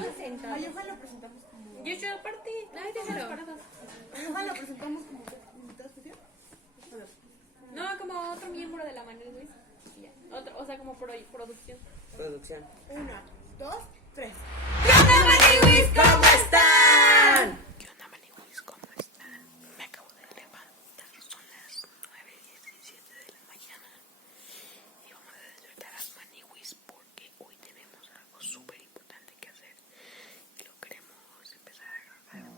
dejaron sentado. Ay, ojalá lo presentamos como... Yo estoy aparte. Ay, déjalo. Ay, ojalá lo presentamos como... ¿Invitados especial? No, como otro miembro de la Manuel Luis. Y ya. Otro, o sea, como producción. Producción. 1, 2, 3. ¿Qué onda, Maniwis? ¿Cómo están? ¿Qué onda, Maniwis? ¿Cómo están? Me acabo de levantar, son las 9:17 de la mañana y vamos a despertar a las Maniwis porque hoy tenemos algo súper importante que hacer y lo queremos empezar a grabar.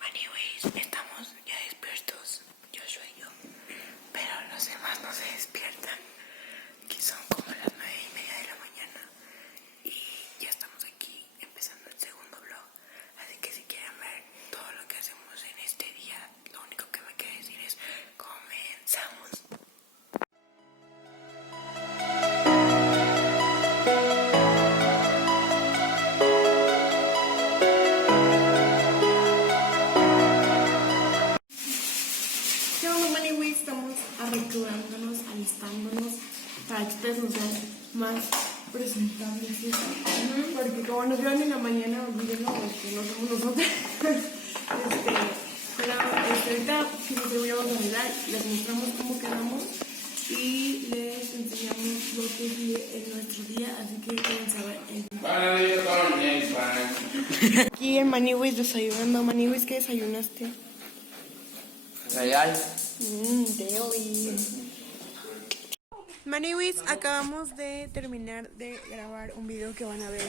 Maniwis, estamos ya despiertos, Joshua y yo, pero los demás no se despiertan, que son como las 9:30 de la mañana y ya estamos aquí empezando el segundo vlog, así que si quieren ver todo lo que hacemos en este día, lo único que me queda decir es comenzamos. ¿Qué onda, Maniwis? Estamos arreglándonos, alistándonos para que ustedes nos vean más presentables, ¿sí? Porque como nos vieron en la mañana, olvídenlo, que no somos nosotros. Pero ahorita, si nos terminamos de arreglar, les mostramos cómo quedamos y les enseñamos lo que sigue en nuestro día, así que quédense a ver. Aquí en Maniwis desayunando. Maniwis, ¿qué desayunaste? Real. Deli. Maniwis, acabamos de terminar de grabar un video que van a ver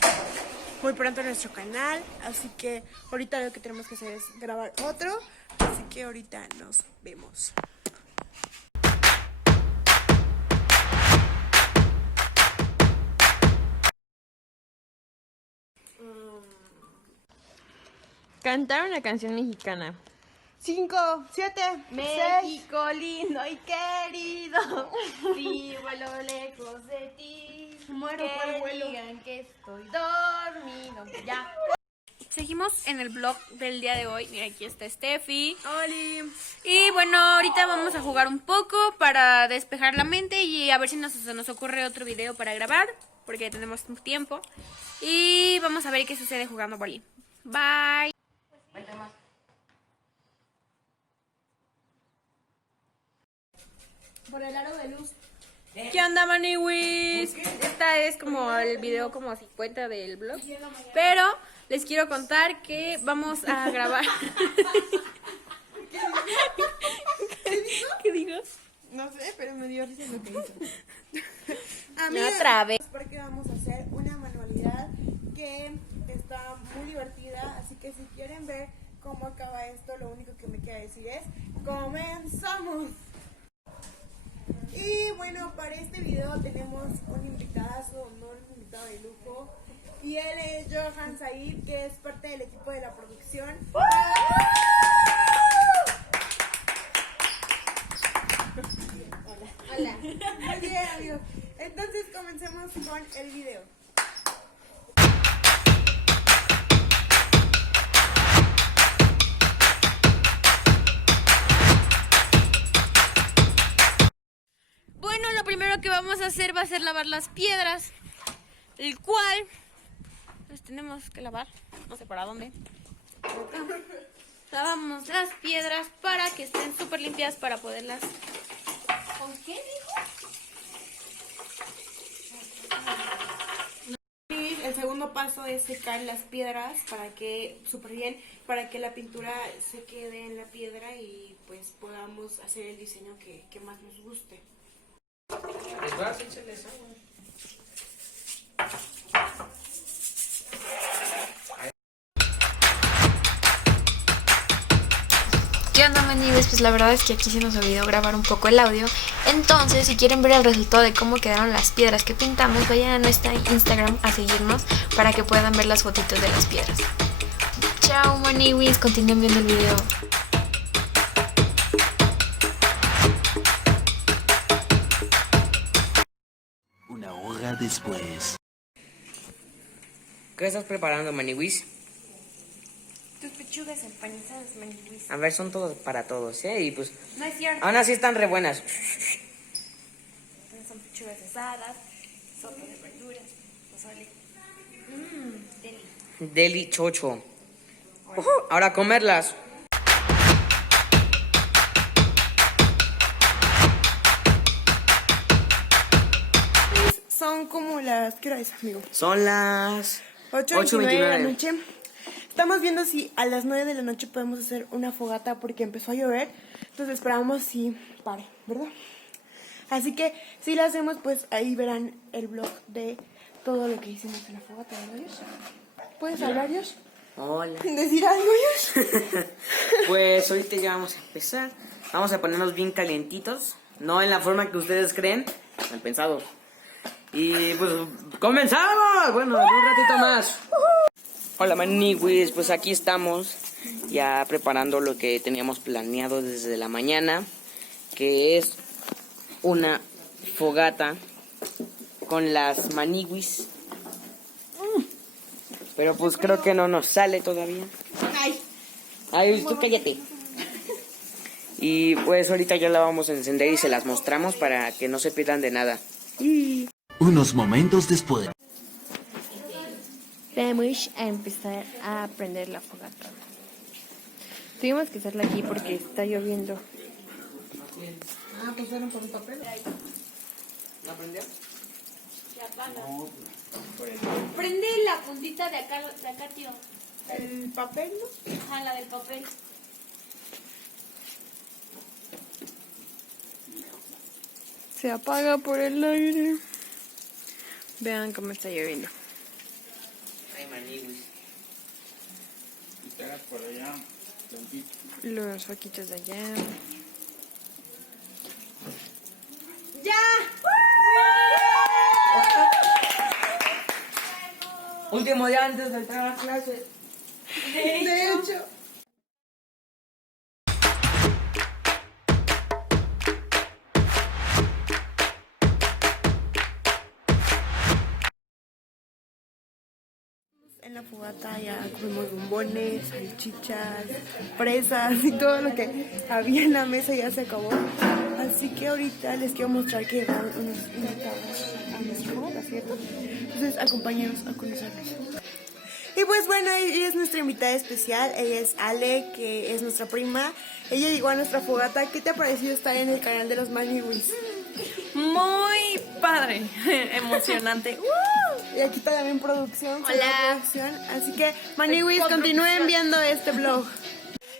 muy pronto en nuestro canal, así que ahorita lo que tenemos que hacer es grabar otro, así que ahorita nos vemos. Cantar una canción mexicana. 5, 7, 6. México lindo y querido, vivo a lo lejos de ti. Muero que por el vuelo. digan que estoy dormido. Ya. Seguimos en el vlog del día de hoy. Mira, aquí está Steffi. Oli. Y bueno, ahorita vamos a jugar un poco para despejar la mente y a ver si se nos ocurre otro video para grabar, porque tenemos tiempo. Y vamos a ver qué sucede jugando boli. Bye. Por el aro de luz. ¿Qué onda, Maniwis? Esta es como el video como 50 del blog. Pero les quiero contar que vamos a grabar. ¿Qué digo? No sé, pero me dio risa lo que hizo. Otra vez. Porque vamos a hacer una manualidad que está muy divertida, así que si quieren ver cómo acaba esto, lo único que me queda decir es ¡comenzamos! Y bueno, para este video tenemos un invitadazo, un invitado de lujo, y él es Johan Said, que es parte del equipo de la producción. Hola. Muy bien, amigos. Entonces comencemos con el video. Bueno, lo primero que vamos a hacer va a ser lavar las piedras, el cual las tenemos que lavar, no sé para dónde. Lavamos las piedras para que estén súper limpias para poderlas... ¿Con qué dijo? Y el segundo paso es secar las piedras para que, súper bien, para que la pintura se quede en la piedra y pues podamos hacer el diseño que más nos guste. ¿Qué onda, Maniwis? Pues la verdad es que aquí se nos olvidó grabar un poco el audio. Entonces, si quieren ver el resultado de cómo quedaron las piedras que pintamos, vayan a nuestra Instagram a seguirnos para que puedan ver las fotitos de las piedras. Chao, Maniwis, continúen viendo el video. Una hora después. ¿Qué estás preparando, Maniwis? pechugas empanizadas, maniwis. A ver, son todos para todos, ¿eh? Y pues, No es cierto. aún así están re buenas. Son pechugas asadas, sopa de verduras, pozole. Deli. Deli chocho. Ahora a comerlas. Son como las... ¿Qué hora es, amigo? Son las 8:29 de la 8:29. noche. Estamos viendo si a las 9 de la noche podemos hacer una fogata porque empezó a llover. Entonces esperamos si pare, ¿verdad? Así que si lo hacemos, pues ahí verán el vlog de todo lo que hicimos en la fogata, ¿verdad, Josh? ¿Puedes hablar, Josh? Hola. ¿Decir algo, Josh? Pues ahorita ya vamos a empezar. Vamos a ponernos bien calientitos. No en la forma que ustedes creen. Han pensado. Y pues comenzamos. Bueno, un ratito más. Hola maniwis, pues aquí estamos ya preparando lo que teníamos planeado desde la mañana, que es una fogata con las maniwis. Pero pues creo que no nos sale todavía. Ay, tú cállate. Y pues ahorita ya la vamos a encender y se las mostramos para que no se pierdan de nada. Unos momentos después. Vamos a empezar a prender la fogata. Tuvimos que hacerla aquí porque está lloviendo. Ah, pues fueron por un papel. ¿La prendió? Prende la puntita de acá, tío. ¿El papel, no? Ajá, la del papel. Se apaga por el aire. Vean cómo está lloviendo. Ay, maniwis. Los foquitos de allá. Último día antes de entrar a clase. De hecho. En la fogata ya comimos bombones, salchichas, fresas y todo lo que había en la mesa ya se acabó. Así que ahorita les quiero mostrar que llegaron unos invitados a nuestra fogata, ¿cierto? Entonces acompáñenos a conocerlos. Y pues bueno, ella es nuestra invitada especial, ella es Ale, que es nuestra prima. Ella llegó a nuestra fogata. ¿Qué te ha parecido estar en el canal de los Maniwis? Muy padre, emocionante. Y aquí está también producción. Hola. Producción. Así que, Maniwis, continúen viendo este vlog.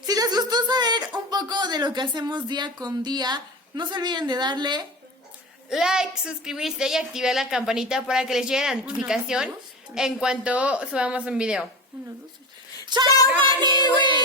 Si les gustó saber un poco de lo que hacemos día con día, no se olviden de darle... Like, suscribirse y activar la campanita para que les llegue la notificación en cuanto subamos un video. ¡Chao, Maniwis!